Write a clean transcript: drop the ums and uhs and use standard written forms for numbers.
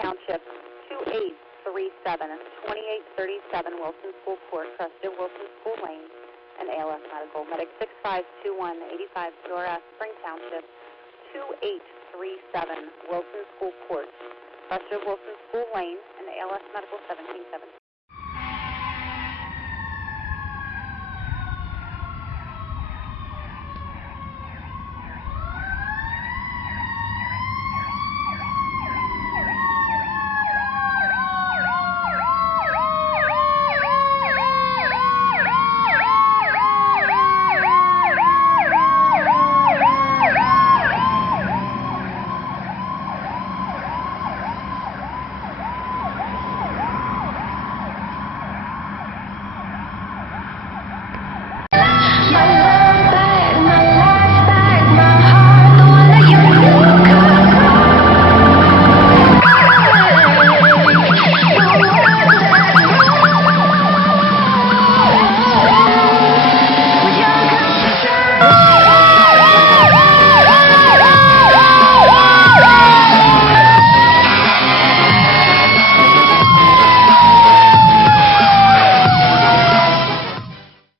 Township, 2837, 2837 Wilson School Court, Cressida Wilson School Lane, and ALS Medical. Medic 6521, 85 Dora, Spring Township, 2837 Wilson School Court, Cressida Wilson School Lane, and ALS Medical 1717.